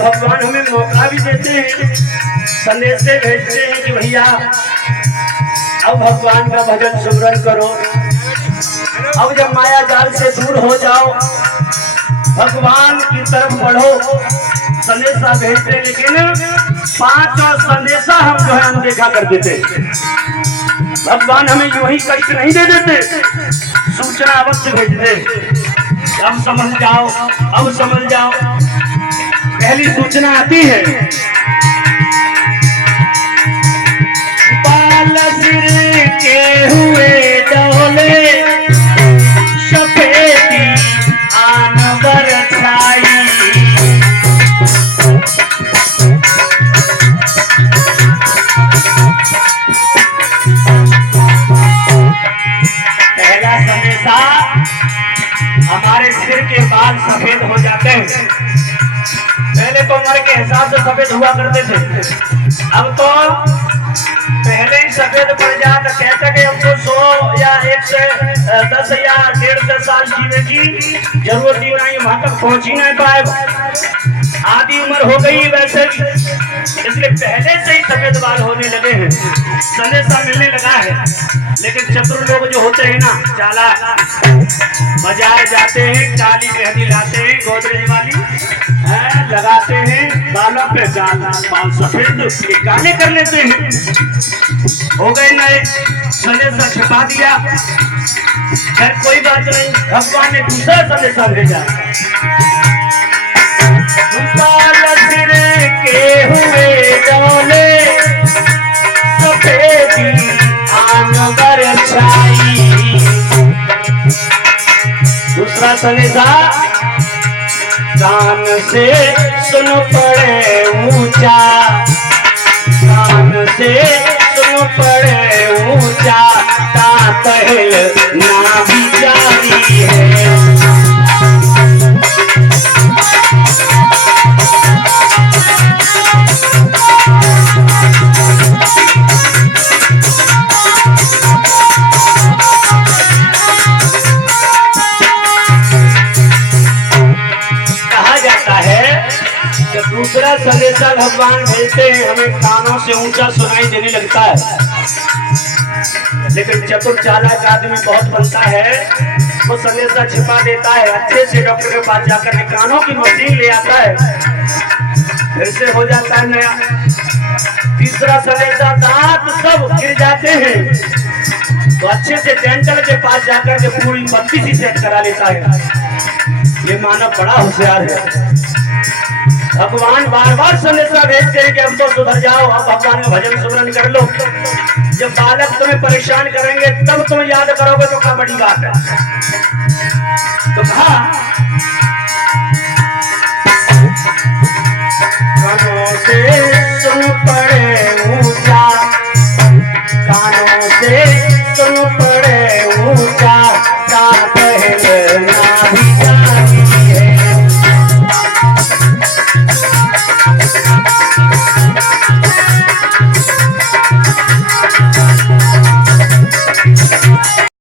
भगवान हमें मौका भी देते हैं, संदेश से भेजते हैं कि भैया अब भगवान का भजन सुमरन करो, अब जब माया जाल से दूर हो जाओ, भगवान की तरफ बढ़ो, संदेशा भेजते। लेकिन 5 संदेशा हम जो है अनदेखा कर देते। भगवान हमें यूं ही कष्ट नहीं दे देते, सूचना अवश्य भेजते। अब समझ जाओ, अब समझ जाओ। पहली सूचना आती है, बाल सिर के हुए डोले, सफेदी आन बरछाई। पहला संदेशा, हमारे सिर के बाल सफेद हो जाते हैं। पहले तो उम्र के हिसाब से सफेद हुआ करते थे, अब तो पहले ही सफेद पड़ जाता। कहते कि हमको 100 या 110 या 150 साल जीने की जरूरत ही नहीं, वहां तक पहुंच ही नहीं पाए, आधी उम्र हो गई वैसे भी, इसलिए पहले से ही सफेद बाल होने लगे हैं, संदेशा मिलने लगा है। लेकिन चतुर लोग जो होते हैं ना, चालाक, बाजार जाते हैं, काली मेहंदी लाते हैं, गोदरेज वाली लगाते हैं बालों पे, बाल सफेद के काले कर लेते हैं, हो गए नए, संदेशा छिपा दिया। खैर कोई बात नहीं, भगवान ने दूसरा संदेशा भेजा, बाल सिर के हुए डोले, सफेदी आन बरछाई। दूसरा संदेशा, कान से सुन पड़े ऊंचा, कान से सुन पड़े ऊंचा, तातल ना भी जारी है। दूसरा संदेशा भगवान भेजते हैं, हमें कानों से ऊंचा सुनाई देने लगता है। लेकिन चतुर चालाक आदमी बहुत बनता है, वो संदेशा छिपा देता है, अच्छे से डॉक्टर के पास जाकर कानों की मशीन ले आता है, फिर से हो जाता है नया। तीसरा संदेशा, दांत सब गिर जाते हैं, तो अच्छे से डेंटल के पास जाकर के पूरी बत्ती सी सेट करा लेता है। ये मानव बड़ा होशियार है। भगवान बार बार संदेशा भेजते हैं कि अब तो सुधर जाओ, अब भगवान का भजन सुमरन कर लो। जब बालक तुम्हें परेशान करेंगे तब तुम याद करोगे तो क्या बड़ी बात है। तो कहा